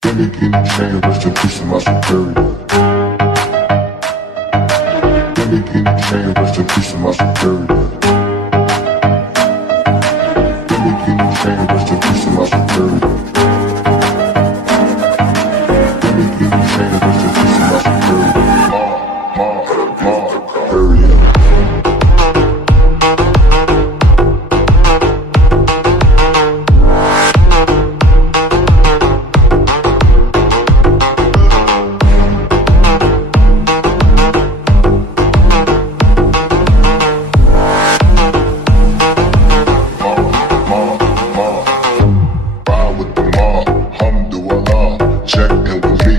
Gimme chain, rest in peace to my superior. Gimme chain, rest in peace to my superior. Gimme chain, rest in peace to my superior. Gimme chain, rest in peace to my superior. Superior. Check in with me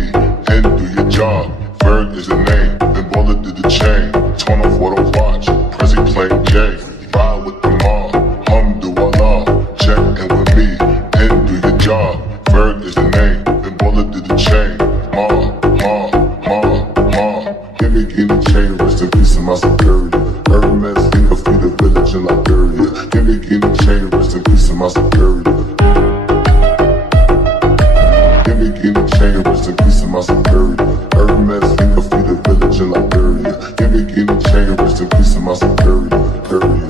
and do your job. Ferg is the name, then bullet did the chain. Torn off what I watch, Prezi playing J. Ride with the mob, alhamdulillah. Check in with me and do your job. Ferg is the name, then bullet did the chain. Gimme chain, rest in peace to my superior. Hermes, think of the village in Liberia. Gimme chain, rest in peace to my superior. Gimme chain, rest in peace to my superior. Hermes, think of the village in Liberia. Gimme chain, rest in peace to my superior. Period.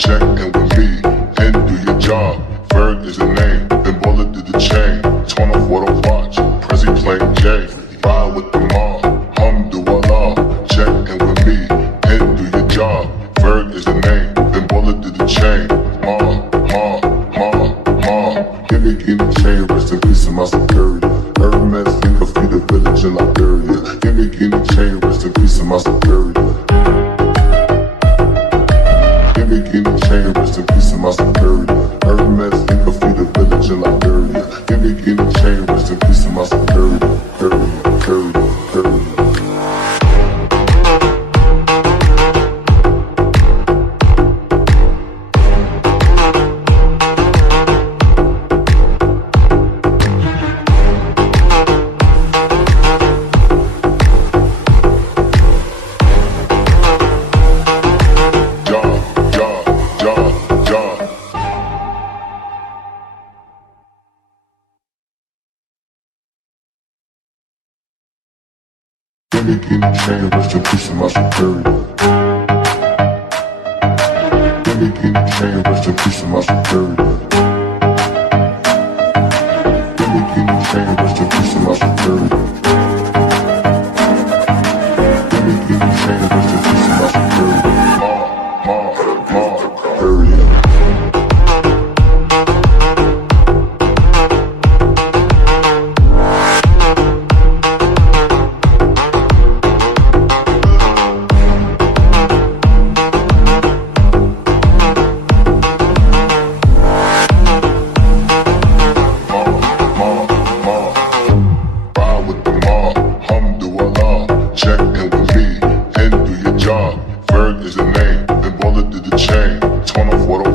Check in with me and do your job. Ferg is the name, then bullet did the chain. Torn off what I watch, Prezi playing J. Ride with the mob, alhamdulillah. Check in with me and do your job. Ferg is the name, then bullet did the chain. Gimme chain, rest in peace to my superior. Hermes, think of the village in Liberia. Gimme chain, rest in peace to my superior. Gimme chain, rest in peace to my superior. Hermes, think of the village in Liberia. Gimme chain, rest in peace to my superior. Period. Gimme chain, rest in peace to my superior. Gimme chain, rest in peace to my superior. Gimme chain, rest in peace to my superior. Gimme chain, rest in peace to my superior. Period. Check in with me and do your job. Ferg is the name, then bullet did the chain. Torn off what I